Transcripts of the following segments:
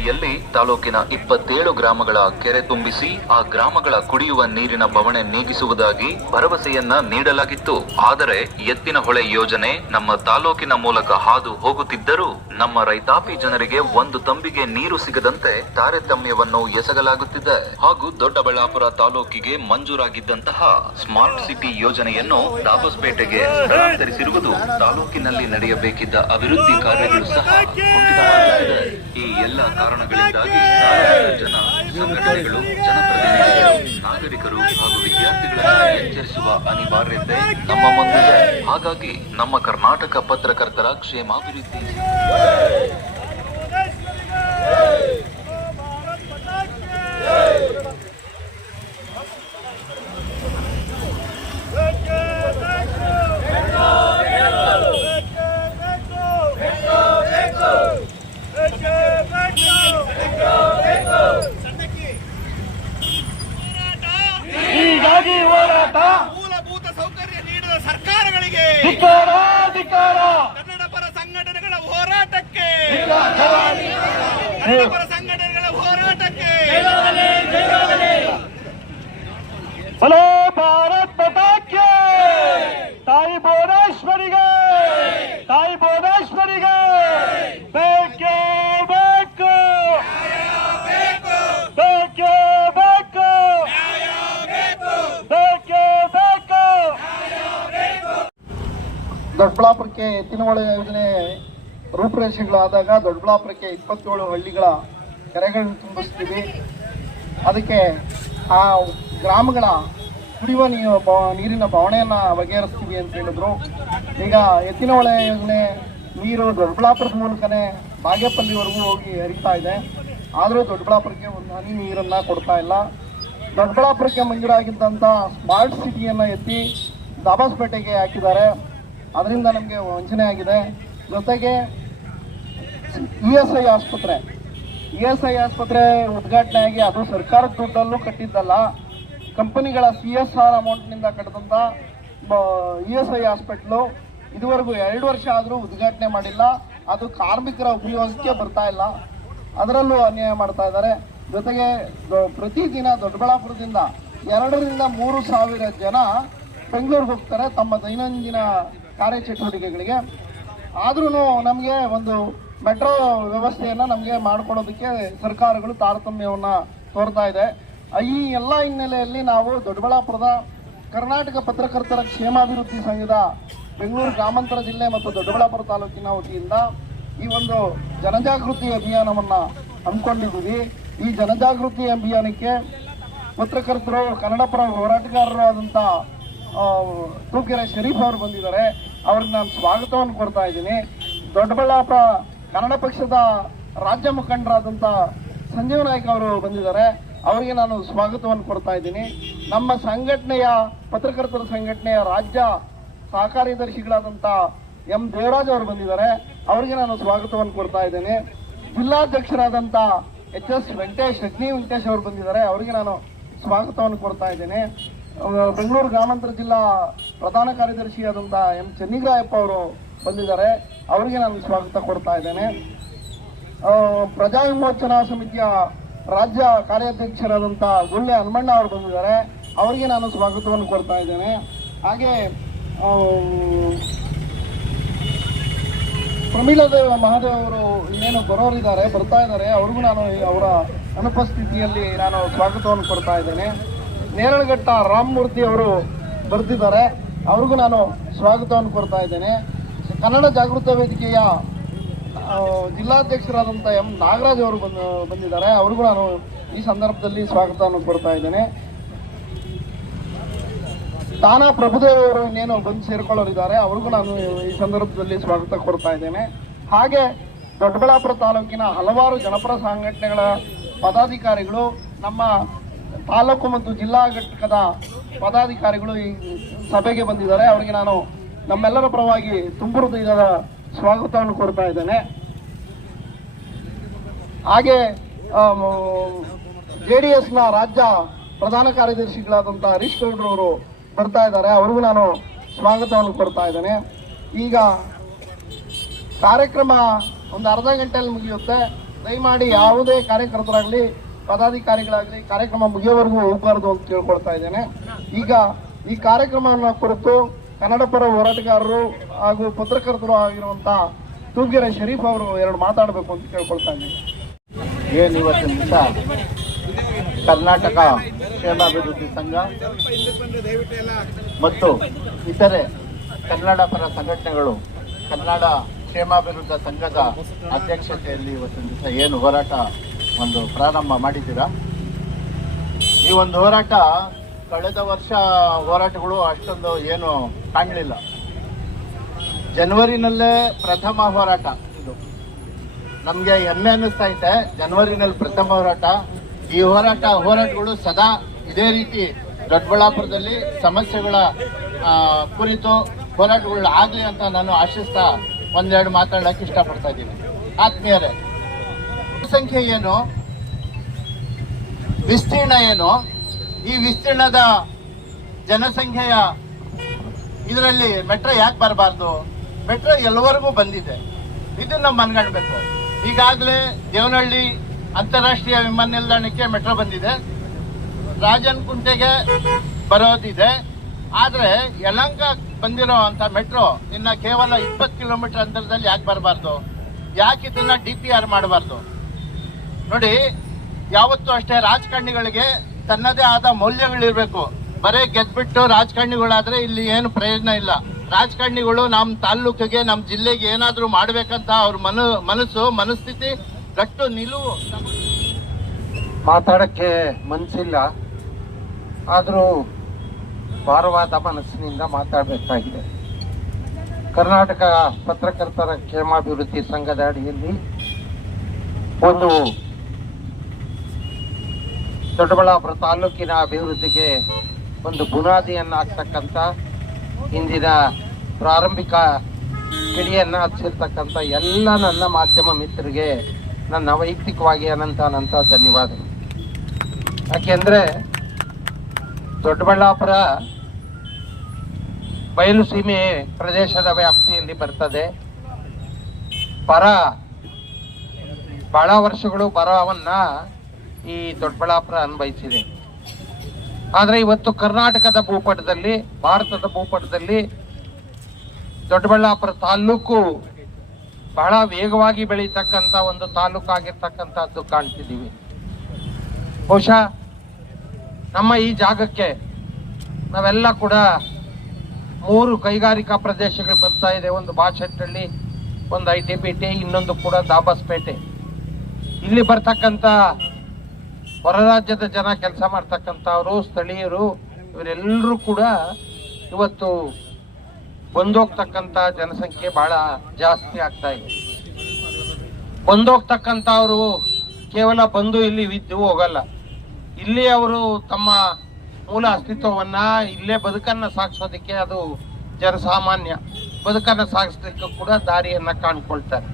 ಅಡಿಯಲ್ಲಿ ತಾಲೂಕಿನ 27 ಗ್ರಾಮಗಳ ಕೆರೆ ತುಂಬಿಸಿ ಆ ಗ್ರಾಮಗಳ ಕುಡಿಯುವ ನೀರಿನ ಬವಣೆ ನೀಗಿಸುವುದಾಗಿ ಭರವಸೆಯನ್ನ ನೀಡಲಾಗಿತ್ತು. ಆದರೆ ಎತ್ತಿನ ಹೊಳೆ ಯೋಜನೆ ನಮ್ಮ ತಾಲೂಕಿನ ಮೂಲಕ ಹಾದು ಹೋಗುತ್ತಿದ್ದರೂ ನಮ್ಮ ರೈತಾಪಿ ಜನರಿಗೆ ಒಂದು ತಂಬಿಗೆ ನೀರು ಸಿಗದಂತೆ ತಾರತಮ್ಯವನ್ನು ಎಸಗಲಾಗುತ್ತಿದೆ. ಹಾಗೂ ದೊಡ್ಡಬಳ್ಳಾಪುರ ತಾಲೂಕಿಗೆ ಮಂಜೂರಾಗಿದ್ದಂತಹ ಸ್ಮಾರ್ಟ್ ಸಿಟಿ ಯೋಜನೆಯನ್ನು ದಾಬಸ್ಪೇಟೆಗೆ ಸ್ಥಳಾಂತರಿಸಿರುವುದು ತಾಲೂಕಿನಲ್ಲಿ ನಡೆಯಬೇಕಿದ್ದ ಅಭಿವೃದ್ಧಿ ಕಾರ್ಯಗಳು ಸಹ ಕುಂಠಿತವಾಗುತ್ತಿದೆ. ಈ ಎಲ್ಲ ಕಾರಣಗಳಿಂದಾಗಿ ಜನ, ಸಂಘಟನೆಗಳು, ಜನಪ್ರತಿನಿಧಿಗಳು, ನಾಗರಿಕರು ಹಾಗೂ ವಿದ್ಯಾರ್ಥಿಗಳನ್ನು ಎಚ್ಚರಿಸುವ ಅನಿವಾರ್ಯತೆ ನಮ್ಮ ಮುಂದಿದೆ. ಹಾಗಾಗಿ ನಮ್ಮ ಕರ್ನಾಟಕ ಪತ್ರಕರ್ತರ ಕ್ಷೇಮಾಭಿವೃದ್ಧಿ ಮೂಲಭೂತ ಸೌಕರ್ಯ ನೀಡಿದ ಸರ್ಕಾರಗಳಿಗೆ ಕನ್ನಡ ಪರ ಸಂಘಟನೆಗಳ ಹೋರಾಟಕ್ಕೆ ಹಲೋ ಭಾರತ್ ಮಾತಾಕ್ಕೆ ತಾಯಿ ಭುವನೇಶ್ವರಿಗೆ ಬೇಕೇ ಬೇಕು ಬೇಕೇ ಬೇಕು ಬೇಕೇ ಬೇಕು. ದೊಡ್ಡಬಳ್ಳಾಪುರಕ್ಕೆ ಎತ್ತಿನ ಹೊಳೆ ಯೋಜನೆ ರೂಪುರೇಷೆಗಳಾದಾಗ ದೊಡ್ಡಬಳ್ಳಾಪುರಕ್ಕೆ 27 ಹಳ್ಳಿಗಳ ಕೆರೆಗಳನ್ನು ತುಂಬಿಸ್ತೀವಿ. ಅದಕ್ಕೆ ಆ ಗ್ರಾಮಗಳ ಕುಡಿಯುವ ನೀರಿನ ಬವಣೆಯನ್ನು ಬಗೆಹರಿಸ್ತೀವಿ ಅಂತ ಹೇಳಿದ್ರು. ಈಗ ಎತ್ತಿನ ಹೊಳೆ ಯೋಜನೆ ನೀರು ದೊಡ್ಡಬಳ್ಳಾಪುರದ ಮೂಲಕನೇ ಬಾಗೇಪಲ್ಲಿವರೆಗೂ ಹೋಗಿ ಹರಿತಾ ಇದೆ. ಆದರೂ ದೊಡ್ಡಬಳ್ಳಾಪುರಕ್ಕೆ ಒಂದು ಹನಿ ನೀರನ್ನು ಕೊಡ್ತಾ ಇಲ್ಲ. ದೊಡ್ಡಬಳ್ಳಾಪುರಕ್ಕೆ ಮಂಜೂರಾಗಿದ್ದಂಥ ಸ್ಮಾರ್ಟ್ ಸಿಟಿಯನ್ನು ಎತ್ತಿ ದಾಬಸ್ಪೇಟೆಗೆ ಹಾಕಿದ್ದಾರೆ. ಅದರಿಂದ ನಮಗೆ ವಂಚನೆ ಆಗಿದೆ. ಜೊತೆಗೆ ESI ಆಸ್ಪತ್ರೆ ಉದ್ಘಾಟನೆ ಆಗಿ ಅದು ಸರ್ಕಾರದ ದುಡ್ಡಲ್ಲೂ ಕಟ್ಟಿದ್ದಲ್ಲ, ಕಂಪನಿಗಳ CSR ಅಮೌಂಟ್ನಿಂದ ಕಟ್ಟಿದಂಥ ESI ಹಾಸ್ಪಿಟ್ಲು ಇದುವರೆಗೂ 2 ವರ್ಷ ಆದರೂ ಉದ್ಘಾಟನೆ ಮಾಡಿಲ್ಲ. ಅದು ಕಾರ್ಮಿಕರ ಉಪಯೋಗಕ್ಕೆ ಬರ್ತಾ ಇಲ್ಲ, ಅದರಲ್ಲೂ ಅನ್ಯಾಯ ಮಾಡ್ತಾ ಇದ್ದಾರೆ. ಜೊತೆಗೆ ಪ್ರತಿದಿನ ದೊಡ್ಡಬಳ್ಳಾಪುರದಿಂದ 2 ರಿಂದ 3 ಸಾವಿರ ಜನ ಬೆಂಗಳೂರಿಗೆ ಹೋಗ್ತಾರೆ ತಮ್ಮ ದೈನಂದಿನ ಕಾರ್ಯಚಟುವಟಿಕೆಗಳಿಗೆ. ಆದ್ರೂ ನಮಗೆ ಒಂದು ಮೆಟ್ರೋ ವ್ಯವಸ್ಥೆಯನ್ನು ನಮಗೆ ಮಾಡಿಕೊಡೋದಕ್ಕೆ ಸರ್ಕಾರಗಳು ತಾರತಮ್ಯವನ್ನು ತೋರ್ತಾ ಇದೆ. ಈ ಎಲ್ಲ ಹಿನ್ನೆಲೆಯಲ್ಲಿ ನಾವು ದೊಡ್ಡಬಳ್ಳಾಪುರದ ಕರ್ನಾಟಕ ಪತ್ರಕರ್ತರ ಕ್ಷೇಮಾಭಿವೃದ್ಧಿ ಸಂಘದ ಬೆಂಗಳೂರು ಗ್ರಾಮಾಂತರ ಜಿಲ್ಲೆ ಮತ್ತು ದೊಡ್ಡಬಳ್ಳಾಪುರ ತಾಲೂಕಿನ ವತಿಯಿಂದ ಈ ಒಂದು ಜನಜಾಗೃತಿ ಅಭಿಯಾನವನ್ನು ಹಮ್ಮಿಕೊಂಡಿದ್ದೀವಿ. ಈ ಜನಜಾಗೃತಿ ಅಭಿಯಾನಕ್ಕೆ ಪತ್ರಕರ್ತರು, ಕನ್ನಡ ಪರ ಹೋರಾಟಗಾರರು ಆದಂಥ ತೂಕೆರೆ ಶರೀಫ್ ಅವರು ಬಂದಿದ್ದಾರೆ. ಅವ್ರಿಗೆ ನಾನು ಸ್ವಾಗತವನ್ನು ಕೊಡ್ತಾ ಇದ್ದೀನಿ. ದೊಡ್ಡಬಳ್ಳಾಪುರ ಕನ್ನಡ ಪಕ್ಷದ ರಾಜ್ಯ ಮುಖಂಡರಾದಂಥ ಸಂಜೀವ್ ನಾಯ್ಕ ಅವರು ಬಂದಿದ್ದಾರೆ. ಅವರಿಗೆ ನಾನು ಸ್ವಾಗತವನ್ನು ಕೊಡ್ತಾ ಇದ್ದೀನಿ. ನಮ್ಮ ಸಂಘಟನೆಯ ಪತ್ರಕರ್ತರ ಸಂಘಟನೆಯ ರಾಜ್ಯ ಸಹ ಕಾರ್ಯದರ್ಶಿಗಳಾದಂಥ M. ದೇವರಾಜ್ ಅವರು ಬಂದಿದ್ದಾರೆ. ಅವರಿಗೆ ನಾನು ಸ್ವಾಗತವನ್ನು ಕೊಡ್ತಾ ಇದ್ದೇನೆ. ಜಿಲ್ಲಾಧ್ಯಕ್ಷರಾದಂಥ HS. ವೆಂಕಟೇಶ್ ಅವರು ಬಂದಿದ್ದಾರೆ. ಅವರಿಗೆ ನಾನು ಸ್ವಾಗತವನ್ನು ಕೊಡ್ತಾ ಇದ್ದೇನೆ. ಬೆಂಗಳೂರು ಗ್ರಾಮಾಂತರ ಜಿಲ್ಲಾ ಪ್ರಧಾನ ಕಾರ್ಯದರ್ಶಿಯಾದಂಥ M. ಚೆನ್ನಿಗರಾಯಪ್ಪ ಅವರು ಬಂದಿದ್ದಾರೆ. ಅವರಿಗೆ ನಾನು ಸ್ವಾಗತ ಕೊಡ್ತಾ ಇದ್ದೇನೆ. ಪ್ರಜಾ ವಿಮೋಚನಾ ಸಮಿತಿಯ ರಾಜ್ಯ ಕಾರ್ಯಾಧ್ಯಕ್ಷರಾದಂಥ ಗುಳ್ಳೆ ಹನುಮಣ್ಣ ಅವರು ಬಂದಿದ್ದಾರೆ. ಅವರಿಗೆ ನಾನು ಸ್ವಾಗತವನ್ನು ಕೊಡ್ತಾ ಇದ್ದೇನೆ. ಹಾಗೆ ಪ್ರಮೀಳಾದೇವ ಮಹಾದೇವ್ ಅವರು ಇನ್ನೇನು ಬರ್ತಾ ಇದ್ದಾರೆ. ಅವ್ರಿಗೂ ನಾನು ಅವರ ಅನುಪಸ್ಥಿತಿಯಲ್ಲಿ ನಾನು ಸ್ವಾಗತವನ್ನು ಕೊಡ್ತಾ ಇದ್ದೇನೆ. ನೇರಳಘಟ್ಟ ರಾಮಮೂರ್ತಿ ಅವರು ಬರ್ತಿದ್ದಾರೆ. ಅವ್ರಿಗೂ ನಾನು ಸ್ವಾಗತವನ್ನು ಕೊಡ್ತಾ ಇದ್ದೇನೆ. ಕನ್ನಡ ಜಾಗೃತ ವೇದಿಕೆಯ ಜಿಲ್ಲಾಧ್ಯಕ್ಷರಾದಂಥ M. ನಾಗರಾಜ್ ಅವರು ಬಂದಿದ್ದಾರೆ. ಅವ್ರಿಗೂ ನಾನು ಈ ಸಂದರ್ಭದಲ್ಲಿ ಸ್ವಾಗತವನ್ನು ಕೊಡ್ತಾ ಇದ್ದೇನೆ. ತಾನಾ ಪ್ರಭುದೇವ್ ಅವರು ಇನ್ನೇನು ಬಂದು ಸೇರ್ಕೊಳ್ಳೋರಿದ್ದಾರೆ. ಅವ್ರಿಗೂ ನಾನು ಈ ಸಂದರ್ಭದಲ್ಲಿ ಸ್ವಾಗತ ಕೊಡ್ತಾ ಇದ್ದೇನೆ. ಹಾಗೆ ದೊಡ್ಡಬಳ್ಳಾಪುರ ತಾಲೂಕಿನ ಹಲವಾರು ಜನಪರ ಸಂಘಟನೆಗಳ ಪದಾಧಿಕಾರಿಗಳು, ನಮ್ಮ ತಾಲೂಕು ಮತ್ತು ಜಿಲ್ಲಾ ಘಟಕದ ಪದಾಧಿಕಾರಿಗಳು ಈ ಸಭೆಗೆ ಬಂದಿದ್ದಾರೆ. ಅವರಿಗೆ ನಾನು ನಮ್ಮೆಲ್ಲರ ಪರವಾಗಿ ತುಂಬು ಹೃದಯದ ಸ್ವಾಗತವನ್ನು ಕೊಡ್ತಾ ಇದ್ದೇನೆ. ಹಾಗೆ JDSನ ರಾಜ್ಯ ಪ್ರಧಾನ ಕಾರ್ಯದರ್ಶಿಗಳಾದಂಥ ಹರೀಶ್ ಗೌಡ್ರು ಅವರು ಬರ್ತಾ ಇದ್ದಾರೆ. ಅವ್ರಿಗೂ ನಾನು ಸ್ವಾಗತವನ್ನು ಕೊಡ್ತಾ ಇದ್ದೇನೆ. ಈಗ ಕಾರ್ಯಕ್ರಮ ಒಂದು ಅರ್ಧ ಗಂಟೆಯಲ್ಲಿ ಮುಗಿಯುತ್ತೆ. ದಯಮಾಡಿ ಯಾವುದೇ ಕಾರ್ಯಕರ್ತರಾಗಲಿ ಪದಾಧಿಕಾರಿಗಳಾಗಲಿ ಕಾರ್ಯಕ್ರಮ ಮುಗಿಯೋವರೆಗೂ ಹೋಗಬಾರ್ದು ಅಂತ ಕೇಳ್ಕೊಳ್ತಾ ಇದ್ದೇನೆ. ಈಗ ಈ ಕಾರ್ಯಕ್ರಮವನ್ನು ಕುರಿತು ಕನ್ನಡ ಪರ ಹೋರಾಟಗಾರರು ಹಾಗೂ ಪತ್ರಕರ್ತರು ಆಗಿರುವಂಥ ತೂಗೆರೆ ಶರೀಫ್ ಅವರು ಎರಡು ಮಾತಾಡಬೇಕು ಅಂತ ಕೇಳ್ಕೊಳ್ತಾ ಇದ್ದೀನಿ. ಏನು ಇವತ್ತಿನ ದಿವಸ ಕರ್ನಾಟಕ ಕ್ಷೇಮಾಭಿವೃದ್ಧಿ ಸಂಘ ಮತ್ತು ಇತರೆ ಕನ್ನಡ ಪರ ಸಂಘಟನೆಗಳು ಕನ್ನಡ ಕ್ಷೇಮಾಭಿವೃದ್ಧಿ ಸಂಘದ ಅಧ್ಯಕ್ಷತೆಯಲ್ಲಿ ಇವತ್ತಿನ ದಿವಸ ಏನು ಹೋರಾಟ ಒಂದು ಪ್ರಾರಂಭ ಮಾಡಿದ್ದೀರಾ, ಈ ಒಂದು ಹೋರಾಟ ಕಳೆದ ವರ್ಷ ಹೋರಾಟಗಳು ಅಷ್ಟೊಂದು ಏನು ಕಾಣಲಿಲ್ಲ. ಜನವರಿನಲ್ಲೇ ಪ್ರಥಮ ಹೋರಾಟ ಇದು. ನಮಗೆ ಹೆಮ್ಮೆ ಅನ್ನಿಸ್ತಾ ಇದೆ, ಜನವರಿನಲ್ಲಿ ಪ್ರಥಮ ಹೋರಾಟ. ಈ ಹೋರಾಟಗಳು ಸದಾ ಇದೇ ರೀತಿ ದೊಡ್ಡಬಳ್ಳಾಪುರದಲ್ಲಿ ಸಮಸ್ಯೆಗಳ ಕುರಿತು ಹೋರಾಟಗಳು ಆಗಲಿ ಅಂತ ನಾನು ಆಶಿಸ್ತಾ ಒಂದೆರಡು ಮಾತಾಡೋಕ್ಕೆ ಇಷ್ಟಪಡ್ತಾ ಇದ್ದೀನಿ. ಆತ್ಮೀಯರೇ, ಸಂಖ್ಯೆ ಏನು, ವಿಸ್ತೀರ್ಣ ಏನು, ಈ ವಿಸ್ತೀರ್ಣದ ಜನಸಂಖ್ಯೆಯ ಇದರಲ್ಲಿ ಮೆಟ್ರೋ ಯಾಕೆ ಬರಬಾರ್ದು? ಮೆಟ್ರೋ ಎಲ್ಲವರೆಗೂ ಬಂದಿದೆ, ಇದನ್ನ ನಾವು ಮನಗಂಡಬೇಕು. ಈಗಾಗಲೇ ದೇವನಹಳ್ಳಿ ಅಂತಾರಾಷ್ಟ್ರೀಯ ವಿಮಾನ ನಿಲ್ದಾಣಕ್ಕೆ ಮೆಟ್ರೋ ಬಂದಿದೆ, ರಾಜನಕುಂಟೆಗೆ ಬರೋದಿದೆ. ಆದರೆ ಯಲಹಂಕ ಬಂದಿರೋ ಅಂತ ಮೆಟ್ರೋ ಇನ್ನ ಕೇವಲ 20 ಕಿಲೋಮೀಟರ್ ಅಂತರದಲ್ಲಿ ಯಾಕೆ ಬರಬಾರ್ದು? ಯಾಕೆ ಇದನ್ನ DPR ಮಾಡಬಾರ್ದು? ನೋಡಿ, ಯಾವತ್ತೂ ಅಷ್ಟೇ ರಾಜಕಾರಣಿಗಳಿಗೆ ತನ್ನದೇ ಆದ ಮೌಲ್ಯಗಳಿರ್ಬೇಕು. ಬರೇ ಗೆದ್ಬಿಟ್ಟು ರಾಜಕಾರಣಿಗಳಾದ್ರೆ ಇಲ್ಲಿ ಏನು ಪ್ರಯೋಜನ ಇಲ್ಲ. ರಾಜಕಾರಣಿಗಳು ನಮ್ಮ ತಾಲ್ಲೂಕಿಗೆ, ನಮ್ಮ ಜಿಲ್ಲೆಗೆ ಏನಾದರೂ ಮಾಡ್ಬೇಕಂತ ಅವ್ರ ಮನಸ್ಥಿತಿ, ಗಟ್ಟು ನಿಲುವು. ಮಾತಾಡಕ್ಕೆ ಮನಸ್ಸಿಲ್ಲ, ಆದರೂ ಭಾರವಾದ ಮನಸ್ಸಿನಿಂದ ಮಾತಾಡಬೇಕಾಗಿದೆ. ಕರ್ನಾಟಕ ಪತ್ರಕರ್ತರ ಕ್ಷೇಮಾಭಿವೃದ್ಧಿ ಸಂಘದ ಅಡಿಯಲ್ಲಿ ಒಂದು ದೊಡ್ಡಬಳ್ಳಾಪುರ ತಾಲೂಕಿನ ಅಭಿವೃದ್ಧಿಗೆ ಒಂದು ಬುನಾದಿಯನ್ನು ಹಾಕ್ತಕ್ಕಂಥ, ಇಂದಿನ ಪ್ರಾರಂಭಿಕ ಕಿಡಿಯನ್ನು ಹಚ್ಚಿರ್ತಕ್ಕಂಥ ಎಲ್ಲ ನನ್ನ ಮಾಧ್ಯಮ ಮಿತ್ರರಿಗೆ ನನ್ನ ವೈಯಕ್ತಿಕವಾಗಿ ಅನಂತ ಧನ್ಯವಾದಗಳು. ಯಾಕೆಂದರೆ ದೊಡ್ಡಬಳ್ಳಾಪುರ ಬಯಲು ಸೀಮೆ ಪ್ರದೇಶದ ವ್ಯಾಪ್ತಿಯಲ್ಲಿ ಬರ್ತದೆ. ಬಹಳ ವರ್ಷಗಳು ಬರವನ್ನ ಈ ದೊಡ್ಡಬಳ್ಳಾಪುರ ಅನ್ವಯಿಸಿದೆ. ಆದರೆ ಇವತ್ತು ಕರ್ನಾಟಕದ ಭೂಪಟದಲ್ಲಿ, ಭಾರತದ ಭೂಪಟದಲ್ಲಿ ದೊಡ್ಡಬಳ್ಳಾಪುರ ತಾಲೂಕು ಬಹಳ ವೇಗವಾಗಿ ಬೆಳೀತಕ್ಕಂಥ ಒಂದು ತಾಲೂಕಾಗಿರ್ತಕ್ಕಂಥದ್ದು ಕಾಣ್ತಿದ್ದೀವಿ. ಬಹುಶಃ ನಮ್ಮ ಈ ಜಾಗಕ್ಕೆ ನಾವೆಲ್ಲ ಕೂಡ 3 ಕೈಗಾರಿಕಾ ಪ್ರದೇಶಗಳು ಬರ್ತಾ ಇದೆ. ಒಂದು ಬಾಚಟ್ಟಹಳ್ಳಿ, ಒಂದು ITBT, ಇನ್ನೊಂದು ಕೂಡ ದಾಬಸ್ಪೇಟೆ. ಇಲ್ಲಿ ಬರ್ತಕ್ಕಂಥ ಹೊರ ರಾಜ್ಯದ ಜನ ಕೆಲಸ ಮಾಡ್ತಕ್ಕಂಥವ್ರು, ಸ್ಥಳೀಯರು, ಇವರೆಲ್ಲರೂ ಕೂಡ ಇವತ್ತು ಬಂದೋಗ್ತಕ್ಕಂಥ ಜನಸಂಖ್ಯೆ ಬಹಳ ಜಾಸ್ತಿ ಆಗ್ತಾ ಇದೆ. ಬಂದೋಗ್ತಕ್ಕಂಥವ್ರು ಕೇವಲ ಬಂದು ಇಲ್ಲಿ ವಿದ್ದು ಹೋಗಲ್ಲ. ಇಲ್ಲಿ ಅವರು ತಮ್ಮ ಮೂಲ ಅಸ್ತಿತ್ವವನ್ನ, ಇಲ್ಲೇ ಬದುಕನ್ನ ಸಾಗಿಸೋದಕ್ಕೆ, ಅದು ಜನಸಾಮಾನ್ಯ ಬದುಕನ್ನ ಸಾಗಿಸ್ಲಿಕ್ಕೆ ಕೂಡ ದಾರಿಯನ್ನ ಕಾಣ್ಕೊಳ್ತಾರೆ.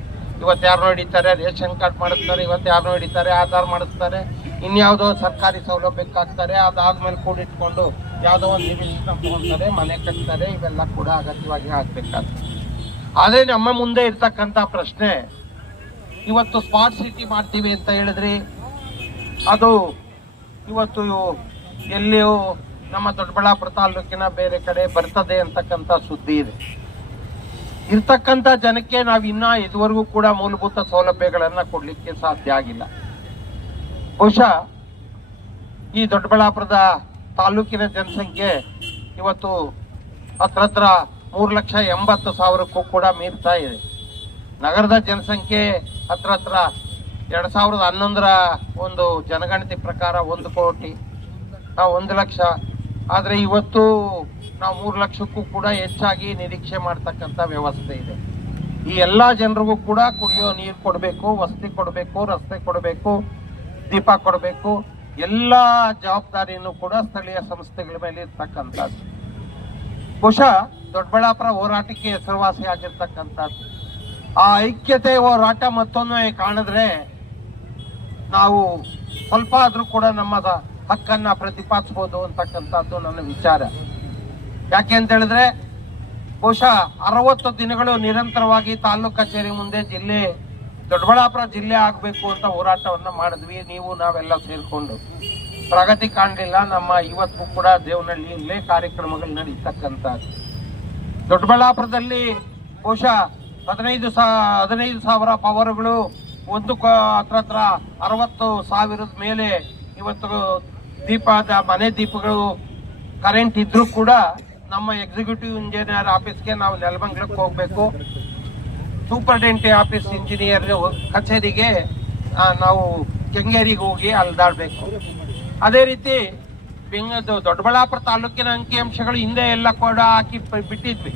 ಇವತ್ತು ಯಾರನ್ನೋ ಹಿಡಿತಾರೆ, ರೇಷನ್ ಕಾರ್ಡ್ ಮಾಡಿಸ್ತಾರೆ, ಇವತ್ತು ಯಾರನ್ನೋ ಹಿಡಿತಾರೆ, ಆಧಾರ್ ಮಾಡಿಸ್ತಾರೆ, ಇನ್ಯಾವುದೋ ಸರ್ಕಾರಿ ಸೌಲಭ್ಯಕ್ಕಾಗ್ತಾರೆ. ಅದಾದ್ಮೇಲೆ ಕೂಡಿಟ್ಕೊಂಡು ಯಾವುದೋ ಒಂದು ನಿವೇಶನ ತಗೊಳ್ತಾರೆ, ಮನೆ ಕಟ್ತಾರೆ. ಇವೆಲ್ಲ ಕೂಡ ಅಗತ್ಯವಾಗಿ ಆಗ್ಬೇಕಾಗ್ತದೆ. ಆದರೆ ನಮ್ಮ ಮುಂದೆ ಇರ್ತಕ್ಕಂಥ ಪ್ರಶ್ನೆ, ಇವತ್ತು ಸ್ಮಾರ್ಟ್ ಸಿಟಿ ಮಾಡ್ತೀವಿ ಅಂತ ಹೇಳಿದ್ರಿ, ಅದು ಇವತ್ತು ಎಲ್ಲಿಯೂ ನಮ್ಮ ದೊಡ್ಡಬಳ್ಳಾಪುರ ತಾಲೂಕಿನ ಬೇರೆ ಕಡೆ ಬರ್ತದೆ ಅಂತಕ್ಕಂಥ ಸುದ್ದಿ ಇದೆ. ಇರ್ತಕ್ಕಂಥ ಜನಕ್ಕೆ ನಾವು ಇದುವರೆಗೂ ಕೂಡ ಮೂಲಭೂತ ಸೌಲಭ್ಯಗಳನ್ನ ಕೊಡ್ಲಿಕ್ಕೆ ಸಾಧ್ಯ ಆಗಿಲ್ಲ. ಬಹುಶಃ ಈ ದೊಡ್ಡಬಳ್ಳಾಪುರದ ತಾಲೂಕಿನ ಜನಸಂಖ್ಯೆ ಇವತ್ತು ಹತ್ರ 3,80,000ಕ್ಕೂ ಕೂಡ ಮೀರ್ತಾ ಇದೆ. ನಗರದ ಜನಸಂಖ್ಯೆ ಹತ್ರ 2011ರ ಒಂದು ಜನಗಣತಿ ಪ್ರಕಾರ 1 ಕೋಟಿ, 1 ಲಕ್ಷ. ಆದರೆ ಇವತ್ತು ನಾವು 3 ಲಕ್ಷಕ್ಕೂ ಕೂಡ ಹೆಚ್ಚಾಗಿ ನಿರೀಕ್ಷೆ ಮಾಡ್ತಕ್ಕಂಥ ವ್ಯವಸ್ಥೆ ಇದೆ. ಈ ಎಲ್ಲ ಜನರಿಗೂ ಕೂಡ ಕುಡಿಯೋ ನೀರು ಕೊಡಬೇಕು, ವಸತಿ ಕೊಡಬೇಕು, ರಸ್ತೆ ಕೊಡಬೇಕು, ದೀಪ ಕೊಡಬೇಕು. ಎಲ್ಲ ಜವಾಬ್ದಾರಿಯನ್ನು ಕೂಡ ಸ್ಥಳೀಯ ಸಂಸ್ಥೆಗಳ ಮೇಲೆ ಇರ್ತಕ್ಕಂಥದ್ದು. ಬಹುಶಃ ದೊಡ್ಡಬಳ್ಳಾಪುರ ಹೋರಾಟಕ್ಕೆ ಹೆಸರುವಾಸಿ ಆಗಿರ್ತಕ್ಕಂಥದ್ದು. ಆ ಐಕ್ಯತೆ ಹೋರಾಟ ಮತ್ತೊಮ್ಮೆ ಕಾಣಿದ್ರೆ ನಾವು ಸ್ವಲ್ಪ ಆದ್ರೂ ಕೂಡ ನಮ್ಮ ಹಕ್ಕನ್ನ ಪ್ರತಿಪಾದಿಸಬಹುದು ಅಂತಕ್ಕಂಥದ್ದು ನನ್ನ ವಿಚಾರ. ಯಾಕೆ ಅಂತ ಹೇಳಿದ್ರೆ, ಬಹುಶಃ 60 ದಿನಗಳು ನಿರಂತರವಾಗಿ ತಾಲೂಕು ಕಚೇರಿ ಮುಂದೆ, ಜಿಲ್ಲೆ ದೊಡ್ಡಬಳ್ಳಾಪುರ ಜಿಲ್ಲೆ ಆಗಬೇಕು ಅಂತ ಹೋರಾಟವನ್ನು ಮಾಡಿದ್ವಿ. ನೀವು ನಾವೆಲ್ಲ ಸೇರಿಕೊಂಡು ಪ್ರಗತಿ ಕಾಣಲಿಲ್ಲ. ನಮ್ಮ ಇವತ್ತು ಕೂಡ ದೇವನಹಳ್ಳಿಯಲ್ಲೇ ಕಾರ್ಯಕ್ರಮಗಳು ನಡೀತಕ್ಕಂಥದ್ದು. ದೊಡ್ಡಬಳ್ಳಾಪುರದಲ್ಲಿ ಬಹುಶಃ 15,000 ಪವರ್ಗಳು ಹತ್ರ 60,000 ಮೇಲೆ ಇವತ್ತು ಮನೆ ದೀಪಗಳು ಕರೆಂಟ್ ಇದ್ರೂ ಕೂಡ ನಮ್ಮ ಎಕ್ಸಿಕ್ಯೂಟಿವ್ ಇಂಜಿನಿಯರ್ ಆಫೀಸ್ಗೆ ನಾವು ನೆಲಮಂಗಲಕ್ಕೆ ಹೋಗಬೇಕು. ಸೂಪರ್ಡೆಂಟ್ ಆಫೀಸ್ ಇಂಜಿನಿಯರ್ ಕಚೇರಿಗೆ ನಾವು ಕೆಂಗೇರಿಗೆ ಹೋಗಿ ಅಲ್ದಾಡಬೇಕು. ಅದೇ ರೀತಿ ದೊಡ್ಡಬಳ್ಳಾಪುರ ತಾಲೂಕಿನ ಅಂಕಿಅಂಶಗಳು ಹಿಂದೆ ಎಲ್ಲ ಕೂಡ ಹಾಕಿ ಬಿಟ್ಟಿದ್ವಿ.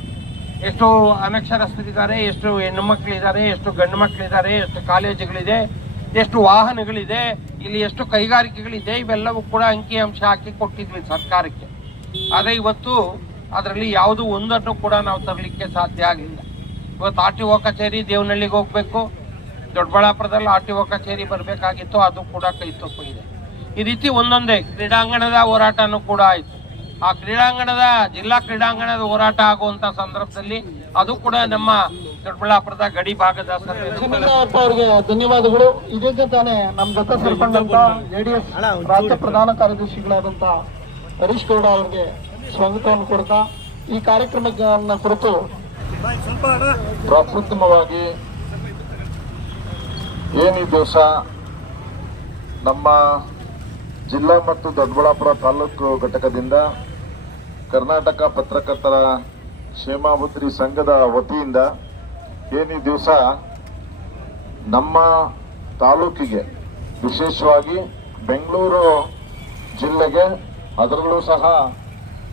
ಎಷ್ಟು ಅನಕ್ಷರಸ್ಥರಿದ್ದಾರೆ, ಎಷ್ಟು ಹೆಣ್ಣು ಮಕ್ಕಳಿದ್ದಾರೆ, ಎಷ್ಟು ಗಂಡು ಮಕ್ಕಳಿದ್ದಾರೆ, ಎಷ್ಟು ಕಾಲೇಜುಗಳಿದೆ, ಎಷ್ಟು ವಾಹನಗಳಿದೆ, ಇಲ್ಲಿ ಎಷ್ಟು ಕೈಗಾರಿಕೆಗಳಿದೆ, ಇವೆಲ್ಲವೂ ಕೂಡ ಅಂಕಿಅಂಶ ಹಾಕಿ ಕೊಟ್ಟಿದ್ವಿ ಸರ್ಕಾರಕ್ಕೆ. ಆದರೆ ಇವತ್ತು ಅದರಲ್ಲಿ ಯಾವುದೂ ಒಂದನ್ನು ಕೂಡ ನಾವು ತರಲಿಕ್ಕೆ ಸಾಧ್ಯ ಆಗಲಿಲ್ಲ. ಇವತ್ತು RTO ಕಚೇರಿ ದೇವನಹಳ್ಳಿಗೆ ಹೋಗಬೇಕು, ದೊಡ್ಡಬಳ್ಳಾಪುರದಲ್ಲಿ RTO ಕಚೇರಿ ಬರಬೇಕಾಗಿತ್ತು, ಅದು ಕೂಡ ಕೈ ತಪ್ಪಿದೆ. ಈ ರೀತಿ ಒಂದೊಂದೇ ಕ್ರೀಡಾಂಗಣದ ಹೋರಾಟನೂ ಕೂಡ ಆಯಿತು. ಆ ಕ್ರೀಡಾಂಗಣದ ಜಿಲ್ಲಾ ಕ್ರೀಡಾಂಗಣದ ಹೋರಾಟ ಆಗುವಂತ ಸಂದರ್ಭದಲ್ಲಿ ಅದು ಕೂಡ ನಮ್ಮ ದೊಡ್ಡಬಳ್ಳಾಪುರದ ಗಡಿ ಭಾಗದ ಅವರಿಗೆ ಧನ್ಯವಾದಗಳು. ಇದಕ್ಕೆ ತಾನೇ ನಮ್ಮ ಜೊತೆ ಸೇರ್ಕೊಂಡಂತ JDS ರಾಜ್ಯ ಪ್ರಧಾನ ಕಾರ್ಯದರ್ಶಿಗಳಾದಂತ ಹರೀಶ್ ಗೌಡ ಅವರಿಗೆ ಸ್ವಾಗತವನ್ನು ಕೊಡ್ತಾ ಈ ಕಾರ್ಯಕ್ರಮದ ಕುರಿತು ಪ್ರಪ್ರಥಮವಾಗಿ ಈ ದಿವಸ ನಮ್ಮ ಜಿಲ್ಲಾ ಮತ್ತು ದೊಡ್ಡಬಳ್ಳಾಪುರ ತಾಲೂಕು ಘಟಕದಿಂದ ಕರ್ನಾಟಕ ಪತ್ರಕರ್ತರ ಕ್ಷೇಮಾಭಿವೃದ್ಧಿ ಸಂಘದ ವತಿಯಿಂದ ಈ ದಿವಸ ನಮ್ಮ ತಾಲೂಕಿಗೆ ವಿಶೇಷವಾಗಿ ಬೆಂಗಳೂರು ಜಿಲ್ಲೆಗೆ ಅದರಲ್ಲೂ ಸಹ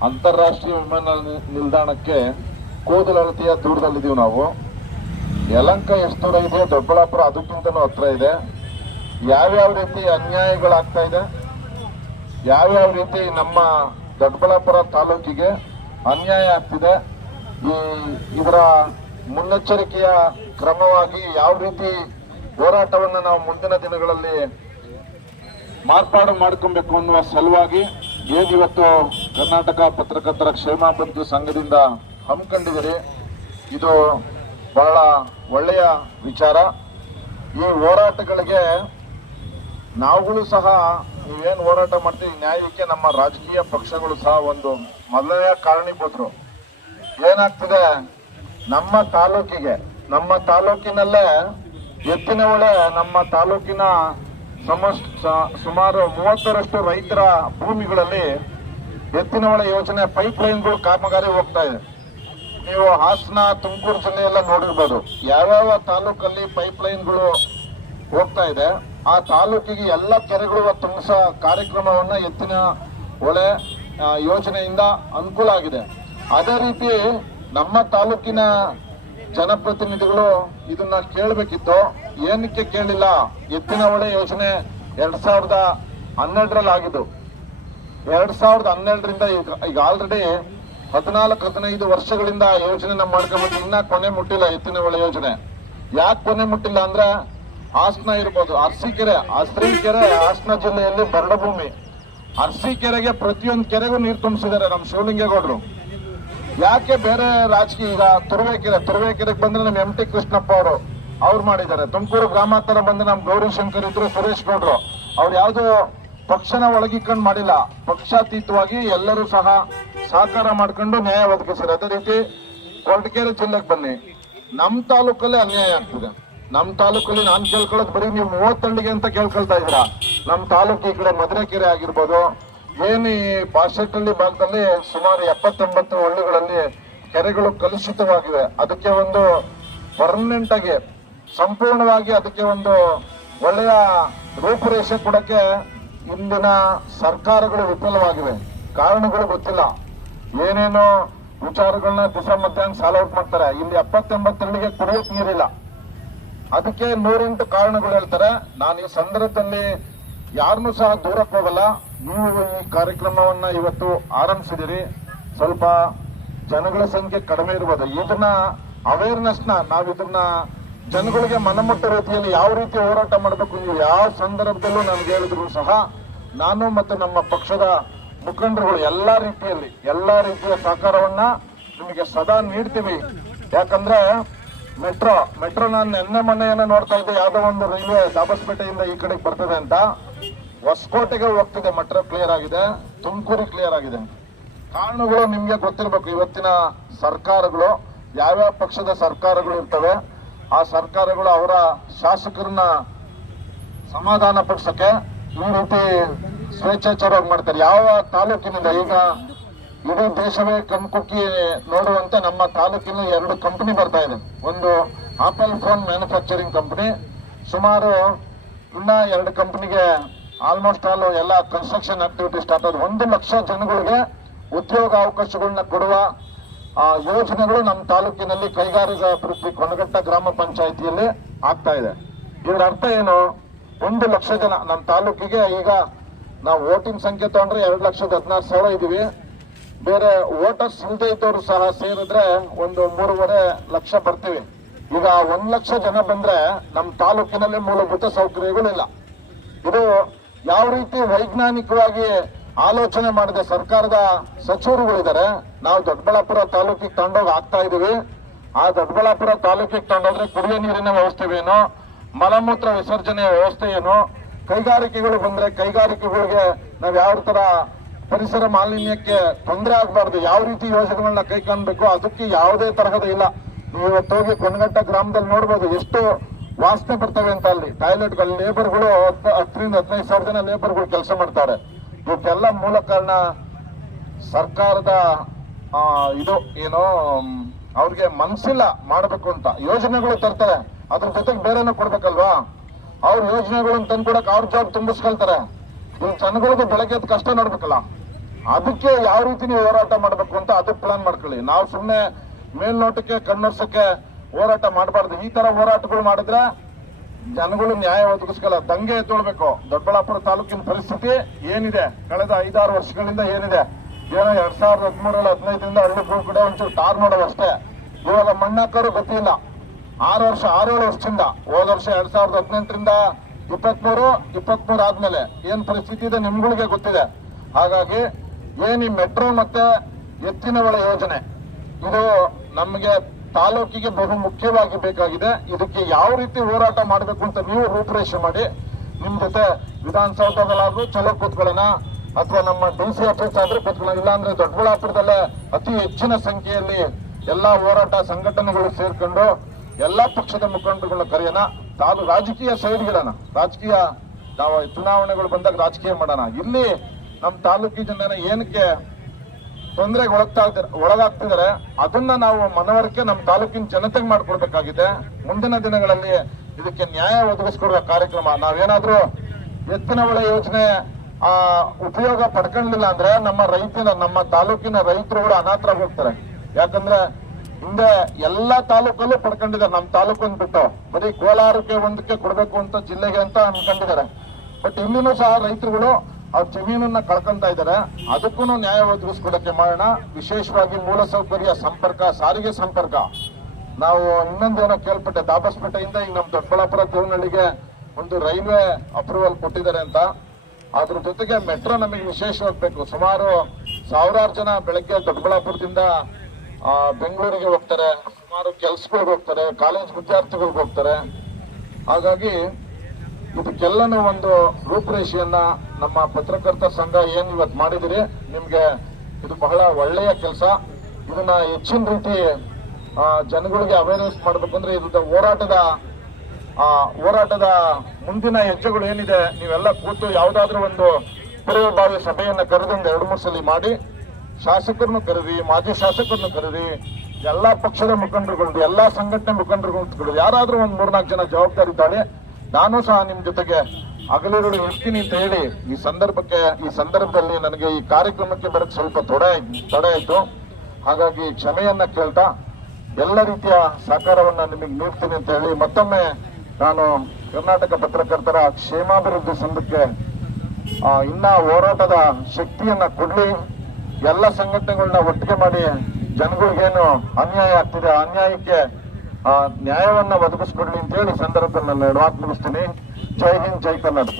ಅಂತಾರಾಷ್ಟ್ರೀಯ ವಿಮಾನ ನಿಲ್ದಾಣಕ್ಕೆ ಕೂದಲಳತೆಯ ದೂರದಲ್ಲಿದ್ದೀವಿ ನಾವು. ಯಲಹಂಕ ಎಷ್ಟು ದೂರ ಇದೆ, ದೊಡ್ಡಬಳ್ಳಾಪುರ ಅದಕ್ಕಿಂತನೂ ಹತ್ರ ಇದೆ. ಯಾವ್ಯಾವ ರೀತಿ ಅನ್ಯಾಯಗಳಾಗ್ತಾ ಇದೆ, ಯಾವ್ಯಾವ ರೀತಿ ನಮ್ಮ ದೊಡ್ಡಬಳ್ಳಾಪುರ ತಾಲೂಕಿಗೆ ಅನ್ಯಾಯ ಆಗ್ತಿದೆ, ಇದರ ಮುನ್ನೆಚ್ಚರಿಕೆಯ ಕ್ರಮವಾಗಿ ಯಾವ ರೀತಿ ಹೋರಾಟವನ್ನು ನಾವು ಮುಂದಿನ ದಿನಗಳಲ್ಲಿ ಮಾರ್ಪಾಡು ಮಾಡ್ಕೊಬೇಕು ಅನ್ನುವ ಸಲುವಾಗಿ ಇವತ್ತು ಕರ್ನಾಟಕ ಪತ್ರಕರ್ತರ ಕ್ಷೇಮಾಭಿವೃದ್ಧಿ ಸಂಘದಿಂದ ಹಮ್ಮಿಕೊಂಡಿದ್ದೀರಿ. ಇದು ಬಹಳ ಒಳ್ಳೆಯ ವಿಚಾರ. ಈ ಹೋರಾಟಗಳಿಗೆ ನಾವುಗಳು ಸಹ ನೀವೇನು ಹೋರಾಟ ಮಾಡ್ತೀವಿ ನ್ಯಾಯಕ್ಕೆ ನಮ್ಮ ರಾಜಕೀಯ ಪಕ್ಷಗಳು ಸಹ ಒಂದು ಮೊದಲನೆಯ ಕಾರಣೀಭೂತರು. ಏನಾಗ್ತದೆ, ನಮ್ಮ ತಾಲೂಕಿಗೆ, ನಮ್ಮ ತಾಲೂಕಿನಲ್ಲೇ ಎತ್ತಿನಹೊಳೆ, ನಮ್ಮ ತಾಲೂಕಿನ ಸುಮಾರು 30ರಷ್ಟು ರೈತರ ಭೂಮಿಗಳಲ್ಲಿ ಎತ್ತಿನಹೊಳೆ ಯೋಜನೆ ಪೈಪ್ ಲೈನ್ಗಳು ಕಾಮಗಾರಿ ಹೋಗ್ತಾ ಇದೆ. ನೀವು ಹಾಸನ, ತುಮಕೂರು ಜಿಲ್ಲೆಯೆಲ್ಲ ನೋಡಿರ್ಬೋದು ಯಾವ್ಯಾವ ತಾಲೂಕಲ್ಲಿ ಪೈಪ್ ಲೈನ್ಗಳು ಹೋಗ್ತಾ ಇದೆ. ಆ ತಾಲೂಕಿಗೆ ಎಲ್ಲ ಕೆರೆಗಳು ತುಂಬಿಸೋ ಕಾರ್ಯಕ್ರಮವನ್ನ ಎತ್ತಿನ ಹೊಳೆ ಯೋಜನೆಯಿಂದ ಅನುಕೂಲ ಆಗಿದೆ. ಅದೇ ರೀತಿ ನಮ್ಮ ತಾಲೂಕಿನ ಜನಪ್ರತಿನಿಧಿಗಳು ಇದನ್ನ ಕೇಳಬೇಕಿತ್ತು, ಏನಕ್ಕೆ ಕೇಳಿಲ್ಲ? ಎತ್ತಿನ ಹೊಳೆ ಯೋಜನೆ 2012ರಲ್ಲಿ ಆಗಿದ್ದು. 2012ರಿಂದ ಈಗ ಆಲ್ರೆಡಿ 14-15 ವರ್ಷಗಳಿಂದ ಯೋಜನೆ ಮಾಡ್ಕೊಂಡ್ಬಂದು ಇನ್ನ ಕೊನೆ ಮುಟ್ಟಿಲ್ಲ ಎತ್ತಿನ ಹೊಳೆ ಯೋಜನೆ. ಯಾಕೆ ಕೊನೆ ಮುಟ್ಟಿಲ್ಲ ಅಂದ್ರೆ ಹಾಸನ ಇರ್ಬೋದು, ಅರಸೀಕೆರೆ ಹಾಸನ ಜಿಲ್ಲೆಯಲ್ಲಿ ಬರಡಭೂಮಿ. ಅರಸೀಕೆರೆಗೆ ಪ್ರತಿಯೊಂದು ಕೆರೆಗೂ ನೀರು ತುಂಬಿಸಿದ್ದಾರೆ ನಮ್ಮ ಶಿವಲಿಂಗೇಗೌಡರು. ಯಾಕೆ ಬೇರೆ ರಾಜಕೀಯ? ಈಗ ತುರುವೇಕೆರೆಗೆ ಬಂದ್ರೆ ನಮ್ಮ MT ಕೃಷ್ಣಪ್ಪ ಅವ್ರು ಮಾಡಿದ್ದಾರೆ. ತುಮಕೂರು ಗ್ರಾಮಾಂತರ ಬಂದ್ರೆ ನಮ್ಮ ಗೌರಿಶಂಕರ್ ಇದ್ರು, ಸುರೇಶ್ ಗೌಡ್ರು. ಅವ್ರು ಯಾವ್ದು ಪಕ್ಷನ ಒಳಗಿಕೊಂಡು ಮಾಡಿಲ್ಲ, ಪಕ್ಷಾತೀತವಾಗಿ ಎಲ್ಲರೂ ಸಹ ಸಹಕಾರ ಮಾಡ್ಕೊಂಡು ನ್ಯಾಯ ಒದಗಿಸಿದ್ದಾರೆ. ಅದೇ ರೀತಿ ಕೊರಟಗೆರೆ ಜಿಲ್ಲೆಗೆ ಬನ್ನಿ, ನಮ್ಮ ತಾಲೂಕಲ್ಲೇ ಅನ್ಯಾಯ ಆಗ್ತಿದೆ. ನಮ್ಮ ತಾಲೂಕಲ್ಲಿ ನಾನು ಕೇಳ್ಕೊಳ್ಳೋದು ಬರೀ ನೀವು 30 ಹಳ್ಳಿಗೆ ಅಂತ ಕೇಳ್ಕೊಳ್ತಾ ಇದ್ದೀರಾ. ನಮ್ಮ ತಾಲೂಕು ಈ ಕಡೆ ಮಧುರೆಕೆರೆ ಆಗಿರ್ಬೋದು, ಏನು ಈ ಬಾಶೆಟ್ಟಹಳ್ಳಿ ಭಾಗದಲ್ಲಿ ಸುಮಾರು 70-80 ಹಳ್ಳಿಗಳಲ್ಲಿ ಕೆರೆಗಳು ಕಲುಷಿತವಾಗಿವೆ. ಅದಕ್ಕೆ ಒಂದು ಪರ್ಮನೆಂಟ್ ಆಗಿ ಸಂಪೂರ್ಣವಾಗಿ ಅದಕ್ಕೆ ಒಂದು ಒಳ್ಳೆಯ ರೂಪುರೇಷೆ ಕೊಡಕ್ಕೆ ಇಂದಿನ ಸರ್ಕಾರಗಳು ವಿಫಲವಾಗಿವೆ. ಕಾರಣಗಳು ಗೊತ್ತಿಲ್ಲ, ಏನೇನೋ ವಿಚಾರಗಳನ್ನ ದಿವಸ ಮಧ್ಯಾಹ್ನ ಸಾಲ ಔಟ್ ಮಾಡ್ತಾರೆ. ಇಲ್ಲಿ 70-80 ಹಳ್ಳಿಗೆ ಕುಡಿಯೋಕ್ ನೀರಿಲ್ಲ. ಅದಕ್ಕೆ 108 ಕಾರಣಗಳು ಹೇಳ್ತಾರೆ. ನಾನು ಈ ಸಂದರ್ಭದಲ್ಲಿ ಯಾರನ್ನೂ ಸಹ ದೂರಕ್ಕೆ ಹೋಗಲ್ಲ. ನೀವು ಈ ಕಾರ್ಯಕ್ರಮವನ್ನ ಇವತ್ತು ಆರಂಭಿಸಿದಿರಿ. ಸ್ವಲ್ಪ ಜನಗಳ ಸಂಖ್ಯೆ ಕಡಿಮೆ ಇರ್ಬೋದು. ಇದನ್ನ ಅವೇರ್ನೆಸ್ನ ನಾವು ಇದನ್ನ ಜನಗಳಿಗೆ ಮನಮುಟ್ಟೋ ರೀತಿಯಲ್ಲಿ ಯಾವ ರೀತಿ ಹೋರಾಟ ಮಾಡಬೇಕು, ನೀವು ಯಾವ ಸಂದರ್ಭದಲ್ಲೂ ನಮ್ಗೆ ಹೇಳಿದ್ರು ಸಹ ನಾನು ಮತ್ತು ನಮ್ಮ ಪಕ್ಷದ ಮುಖಂಡರುಗಳು ಎಲ್ಲಾ ರೀತಿಯ ಸಹಕಾರವನ್ನ ನಿಮಗೆ ಸದಾ ನೀಡ್ತೀವಿ. ಯಾಕಂದ್ರೆ ಮೆಟ್ರೋ ನಾನು ನಿನ್ನೆ ಮೊನ್ನೆ ನೋಡ್ತಾ ಇದ್ದೆ, ಯಾವ್ದೋ ಒಂದು ರೈಲ್ವೆ ದಾಬಸ್ಪೇಟೆಯಿಂದ ಈ ಕಡೆಗೆ ಬರ್ತದೆ ಅಂತ, ಹೊಸಕೋಟೆಗೆ ಹೋಗ್ತಿದೆ. ಮೆಟ್ರೋ ಕ್ಲಿಯರ್ ಆಗಿದೆ, ತುಮಕೂರಿಗೆ ಕ್ಲಿಯರ್ ಆಗಿದೆ. ಕಾರಣಗಳು ನಿಮ್ಗೆ ಗೊತ್ತಿರ್ಬೇಕು. ಇವತ್ತಿನ ಸರ್ಕಾರಗಳು, ಯಾವ್ಯಾವ ಪಕ್ಷದ ಸರ್ಕಾರಗಳು ಇರ್ತವೆ, ಆ ಸರ್ಕಾರಗಳು ಅವರ ಶಾಸಕರನ್ನ ಸಮಾಧಾನ ಪಡಿಸಕ್ಕೆ ಈ ರೀತಿ ಸ್ವೇಚ್ಛಾಚಾರವಾಗಿ ಮಾಡ್ತಾರೆ. ಯಾವ ತಾಲೂಕಿನಿಂದ ಈಗ ಇಡೀ ದೇಶವೇ ಕಣ್ಕುಕ್ಕಿ ನೋಡುವಂತೆ ನಮ್ಮ ತಾಲೂಕಿನ 2 ಕಂಪನಿ ಬರ್ತಾ ಇದೆ. ಒಂದು ಆಪಲ್ ಫೋನ್ ಮ್ಯಾನುಫ್ಯಾಕ್ಚರಿಂಗ್ ಕಂಪನಿ, ಸುಮಾರು ಇನ್ನ 2 ಕಂಪನಿಗೆ ಆಲ್ಮೋಸ್ಟ್ ಆಲ್ ಎಲ್ಲ ಕನ್ಸ್ಟ್ರಕ್ಷನ್ ಆಕ್ಟಿವಿಟಿ ಸ್ಟಾರ್ಟ್ ಆದ 1 ಲಕ್ಷ ಜನಗಳಿಗೆ ಉದ್ಯೋಗ ಅವಕಾಶಗಳನ್ನ ಕೊಡುವ ಯೋಜನೆಗಳು ನಮ್ಮ ತಾಲೂಕಿನಲ್ಲಿ ಕೈಗಾರಿಕಾ ಅಭಿವೃದ್ಧಿ ಕೊನಗಟ್ಟ ಗ್ರಾಮ ಪಂಚಾಯಿತಿಯಲ್ಲಿ ಆಗ್ತಾ ಇದೆ. ಇದರ ಅರ್ಥ ಏನು? 1 ಲಕ್ಷ ಜನ ನಮ್ಮ ತಾಲೂಕಿಗೆ. ಈಗ ನಾವು ವೋಟಿಂಗ್ ಸಂಖ್ಯೆ ತಗೊಂಡ್ರೆ 2,16,000 ಇದೀವಿ. ಬೇರೆ ವೋಟರ್ಸ್ ಇಲ್ಲದೆ ಇದ್ದವರು ಸಹ ಸೇರಿದ್ರೆ ಒಂದು 3.5 ಲಕ್ಷ ಬರ್ತೀವಿ. ಈಗ 1 ಲಕ್ಷ ಜನ ಬಂದ್ರೆ ನಮ್ಮ ತಾಲೂಕಿನಲ್ಲಿ ಮೂಲಭೂತ ಸೌಕರ್ಯಗಳಿಲ್ಲ. ಇದು ಯಾವ ರೀತಿ ವೈಜ್ಞಾನಿಕವಾಗಿ ಆಲೋಚನೆ ಮಾಡಿದೆ ಸರ್ಕಾರದ ಸಚಿವರುಗಳಿದ್ದಾರೆ. ನಾವು ದೊಡ್ಡಬಳ್ಳಾಪುರ ತಾಲೂಕಿಗೆ ತಗೊಂಡೋಗಿ ಆಗ್ತಾ ಇದೀವಿ. ಆ ದೊಡ್ಡಬಳ್ಳಾಪುರ ತಾಲೂಕಿಗೆ ತಗೊಂಡೋದ್ರೆ ಕುಡಿಯೋ ನೀರಿನ ವ್ಯವಸ್ಥೆ ಏನು, ಮಲಮೂತ್ರ ವಿಸರ್ಜನೆಯ ವ್ಯವಸ್ಥೆ ಏನು, ಕೈಗಾರಿಕೆಗಳು ಬಂದ್ರೆ ಕೈಗಾರಿಕೆಗಳಿಗೆ ನಾವು ಯಾವ ತರ ಪರಿಸರ ಮಾಲಿನ್ಯಕ್ಕೆ ತೊಂದರೆ ಆಗಬಾರ್ದು, ಯಾವ ರೀತಿ ಯೋಜನೆಗಳನ್ನ ಕೈಗೊಳ್ಬೇಕು, ಅದಕ್ಕೆ ಯಾವುದೇ ತರಹದ ಇಲ್ಲ. ನೀವು ಇವತ್ತು ಹೋಗಿ ಕೊನಗಟ್ಟ ಗ್ರಾಮದಲ್ಲಿ ನೋಡ್ಬೋದು ಎಷ್ಟು ವಾಸನೆ ಬರ್ತವೆ ಅಂತ. ಅಲ್ಲಿ ಟಾಯ್ಲೆಟ್ಗಳು, ಲೇಬರ್ಗಳು 10,000 ರಿಂದ 15,000 ಜನ ಲೇಬರ್ಗಳು ಕೆಲಸ ಮಾಡ್ತಾರೆ. ಇವಕ್ಕೆಲ್ಲ ಮೂಲ ಕಾರಣ ಸರ್ಕಾರದ ಇದು ಏನೋ ಅವ್ರಿಗೆ ಮನ್ಸಿಲ್ಲ ಮಾಡಬೇಕು ಅಂತ. ಯೋಜನೆಗಳು ತರ್ತಾರೆ, ಅದ್ರ ಜೊತೆಗೆ ಬೇರೆನೂ ಕೊಡ್ಬೇಕಲ್ವಾ. ಅವ್ರ ಯೋಜನೆಗಳನ್ನ ತಂದ್ಕೊಡಕ್ ಅವ್ರ ಜಾಬ್ ತುಂಬಿಸ್ಕೊಳ್ತಾರೆ. ಇವ್ ಜನಗಳಿಗೆ ಬೆಳಗ್ಗೆ ಕಷ್ಟ ನೋಡ್ಬೇಕಲ್ಲ, ಅದಕ್ಕೆ ಯಾವ ರೀತಿ ನೀವು ಹೋರಾಟ ಮಾಡ್ಬೇಕು ಅಂತ ಅದಕ್ಕೆ ಪ್ಲಾನ್ ಮಾಡ್ಕೊಳ್ಳಿ. ನಾವು ಸುಮ್ಮನೆ ಮೇಲ್ನೋಟಕ್ಕೆ ಕಣ್ಣೊರ್ಸಕ್ಕೆ ಹೋರಾಟ ಮಾಡಬಾರ್ದು. ಈ ತರ ಹೋರಾಟಗಳು ಮಾಡಿದ್ರೆ ಜನಗಳು ನ್ಯಾಯ ಒದಗಿಸ್ಕಲ್ಲ, ದಂಗೆ ಎತ್ತೊಳ್ಬೇಕು. ದೊಡ್ಡಬಳ್ಳಾಪುರ ತಾಲೂಕಿನ ಪರಿಸ್ಥಿತಿ ಏನಿದೆ, ಕಳೆದ 5-6 ವರ್ಷಗಳಿಂದ ಏನಿದೆ, ಏನೋ 2013-15 ಹಳ್ಳಿಗಳು ಕೂಡ ಒಂಚೂರು ಟಾರ್ ಮಾಡೋದು ಅಷ್ಟೇ. ಇವಾಗ ಮಣ್ಣಾಕರು ಗೊತ್ತಿಲ್ಲ. 6-7 ವರ್ಷದಿಂದ, ಹೋದ ವರ್ಷ 2018ರಿಂದ 23 ಆದ್ಮೇಲೆ ಏನ್ ಪರಿಸ್ಥಿತಿ ಇದೆ ನಿಮ್ಗಳಿಗೆ ಗೊತ್ತಿದೆ. ಹಾಗಾಗಿ ಏನ್ ಈ ಮೆಟ್ರೋ ಮತ್ತೆ ಎತ್ತಿನ ಹೊಳೆ ಯೋಜನೆ ಇದು ನಮಗೆ ತಾಲೂಕಿಗೆ ಬಹು ಮುಖ್ಯವಾಗಿ ಬೇಕಾಗಿದೆ. ಇದಕ್ಕೆ ಯಾವ ರೀತಿ ಹೋರಾಟ ಮಾಡಬೇಕು ಅಂತ ನೀವು ರೂಪುರೇಷೆ ಮಾಡಿ ನಿಮ್ ಜೊತೆ ವಿಧಾನಸೌಧದಲ್ಲಾದ್ರೂ ಚಲೋ ಕೂತ್ಕೊಳ್ಳೋಣ, ಅಥವಾ ನಮ್ಮ DC ಆಫೀಸ್ ಆದ್ರೂ ಕೂತ್ಕೊಳ್ಳೋಣ. ಇಲ್ಲಾಂದ್ರೆ ದೊಡ್ಡಬಳ್ಳಾಪುರದಲ್ಲೇ ಅತಿ ಹೆಚ್ಚಿನ ಸಂಖ್ಯೆಯಲ್ಲಿ ಎಲ್ಲಾ ಹೋರಾಟ ಸಂಘಟನೆಗಳು ಸೇರ್ಕೊಂಡು ಎಲ್ಲಾ ಪಕ್ಷದ ಮುಖಂಡರುಗಳನ್ನ ಕರೆಯೋಣ. ರಾಜಕೀಯ ಸೈಡ್ಗಿಡೋಣ. ರಾಜಕೀಯ ನಾವು ಚುನಾವಣೆಗಳು ಬಂದಾಗ ರಾಜಕೀಯ ಮಾಡೋಣ. ಇಲ್ಲಿ ನಮ್ಮ ತಾಲೂಕಿನ ಜನ ಏನಕ್ಕೆ ತೊಂದರೆಗೆ ಒಳಗಾಗ್ತಿದ್ದಾರೆ ಅದನ್ನ ನಾವು ಮನವರಿಕೆ ನಮ್ಮ ತಾಲೂಕಿನ ಜನತೆಗೆ ಮಾಡ್ಕೊಡ್ಬೇಕಾಗಿದೆ. ಮುಂದಿನ ದಿನಗಳಲ್ಲಿ ಇದಕ್ಕೆ ನ್ಯಾಯ ಒದಗಿಸ್ಕೊಡುವ ಕಾರ್ಯಕ್ರಮ. ನಾವೇನಾದ್ರೂ ಎತ್ತಿನ ಹೊಳೆ ಯೋಜನೆ ಉಪಯೋಗ ಪಡ್ಕೊಳ್ಳಿಲ್ಲ ಅಂದ್ರೆ ನಮ್ಮ ತಾಲೂಕಿನ ರೈತರುಗಳು ಅನಾಥರಾಗಿ ಹೋಗ್ತಾರೆ. ಯಾಕಂದ್ರೆ ಹಿಂದೆ ಎಲ್ಲಾ ತಾಲೂಕಲ್ಲೂ ಪಡ್ಕೊಂಡಿದ್ದಾರೆ, ನಮ್ಮ ತಾಲೂಕನ್ನು ಬಿಟ್ಟು ಬರೀ ಕೋಲಾರಕ್ಕೆ ಒಂದಕ್ಕೆ ಕೊಡ್ಬೇಕು ಅಂತ ಜಿಲ್ಲೆಗೆ ಅಂತ ಅನ್ಕೊಂಡಿದ್ದಾರೆ. ಬಟ್ ಇಲ್ಲಿನೂ ಸಹ ರೈತರುಗಳು ಅವ್ರ ಜಮೀನನ್ನ ಕಳ್ಕೊಂತ ಇದ್ದಾರೆ. ಅದಕ್ಕೂ ನ್ಯಾಯ ಒದಗಿಸ್ಕೊಡಕ್ಕೆ ಮಾಡೋಣ. ವಿಶೇಷವಾಗಿ ಮೂಲಸೌಕರ್ಯ ಸಂಪರ್ಕ, ಸಾರಿಗೆ ಸಂಪರ್ಕ. ನಾವು ಇನ್ನೊಂದೇನೋ ಕೇಳ್ಪಟ್ಟೆ, ದಾಬಸ್ಪೇಟೆಯಿಂದ ಈಗ ನಮ್ಮ ದೊಡ್ಡಬಳ್ಳಾಪುರ ದೇವನಹಳ್ಳಿಗೆ ಒಂದು ರೈಲ್ವೆ ಅಪ್ರೂವಲ್ ಕೊಟ್ಟಿದ್ದಾರೆ ಅಂತ. ಅದ್ರ ಜೊತೆಗೆ ಮೆಟ್ರೋ ನಮಗೆ ವಿಶೇಷವಾಗಿ ಬೇಕು. ಸುಮಾರು 1000 ಜನ ಬೆಳಗ್ಗೆ ದೊಡ್ಡಬಳ್ಳಾಪುರದಿಂದ ಬೆಂಗಳೂರಿಗೆ ಹೋಗ್ತಾರೆ, ಸುಮಾರು ಕೆಲ್ಸಗಳಿಗೆ ಹೋಗ್ತಾರೆ, ಕಾಲೇಜ್ ವಿದ್ಯಾರ್ಥಿಗಳಿಗೆ ಹೋಗ್ತಾರೆ. ಹಾಗಾಗಿ ಇದಕ್ಕೆಲ್ಲನೂ ಒಂದು ರೂಪುರೇಷೆಯನ್ನ ನಮ್ಮ ಪತ್ರಕರ್ತರ ಸಂಘ ಏನ್ ಇವತ್ತು ಮಾಡಿದಿರಿ, ನಿಮ್ಗೆ ಇದು ಬಹಳ ಒಳ್ಳೆಯ ಕೆಲಸ. ಇದನ್ನ ಹೆಚ್ಚಿನ ರೀತಿ ಜನಗಳಿಗೆ ಅವೇರ್ನೆಸ್ ಮಾಡ್ಬೇಕಂದ್ರೆ ಇದು ಹೋರಾಟದ ಮುಂದಿನ ಹೆಜ್ಜೆಗಳು ಏನಿದೆ ನೀವೆಲ್ಲ ಕೂತು ಯಾವ್ದಾದ್ರು ಒಂದು ಪೂರ್ವಭಾವಿ ಸಭೆಯನ್ನ ಕರೆದೊಂದು 2-3 ಸಲ ಮಾಡಿ, ಶಾಸಕರನ್ನು ಕರೀರಿ, ಮಾಜಿ ಶಾಸಕರನ್ನು ಕರೀರಿ, ಎಲ್ಲಾ ಪಕ್ಷದ ಮುಖಂಡರುಗಳು, ಎಲ್ಲಾ ಸಂಘಟನೆ ಮುಖಂಡರುಗಳು, ಯಾರಾದ್ರೂ ಒಂದ್ 3-4 ಜನ ಜವಾಬ್ದಾರಿ ಇದ್ದಾಳೆ. ನಾನು ಸಹ ನಿಮ್ ಜೊತೆಗೆ ಹಗಲಿರುಳು ಇರ್ತೀನಿ ಅಂತ ಹೇಳಿ ಈ ಸಂದರ್ಭದಲ್ಲಿ ನನಗೆ ಈ ಕಾರ್ಯಕ್ರಮಕ್ಕೆ ಬರಕ್ ಸ್ವಲ್ಪ ತಡೆ ಆಯ್ತು. ಹಾಗಾಗಿ ಕ್ಷಮೆಯನ್ನ ಕೇಳ್ತಾ ಎಲ್ಲ ರೀತಿಯ ಸಹಕಾರವನ್ನ ನಿಮಗೆ ನೀಡ್ತೀನಿ ಅಂತ ಹೇಳಿ ಮತ್ತೊಮ್ಮೆ ನಾನು ಕರ್ನಾಟಕ ಪತ್ರಕರ್ತರ ಕ್ಷೇಮಾಭಿವೃದ್ಧಿ ಸಂಘಕ್ಕೆ ಇನ್ನ ಹೋರಾಟದ ಶಕ್ತಿಯನ್ನ ಕೊಡ್ಲಿ, ಎಲ್ಲ ಸಂಘಟನೆಗಳನ್ನ ಒಟ್ಟಿಗೆ ಮಾಡಿ ಜನಗಳಿಗೇನು ಅನ್ಯಾಯ ಆಗ್ತಿದೆ ಅನ್ಯಾಯಕ್ಕೆ ನ್ಯಾಯವನ್ನ ಒದಗಿಸ್ಕೊಡ್ಲಿ ಅಂತ ಹೇಳಿ ಸಂದರ್ಭದಲ್ಲಿ ನಾನು ಮಾತು ಮುಗಿಸ್ತೀನಿ. ಜೈ ಹಿಂದ್, ಜೈ ಕರ್ನಾಟಕ.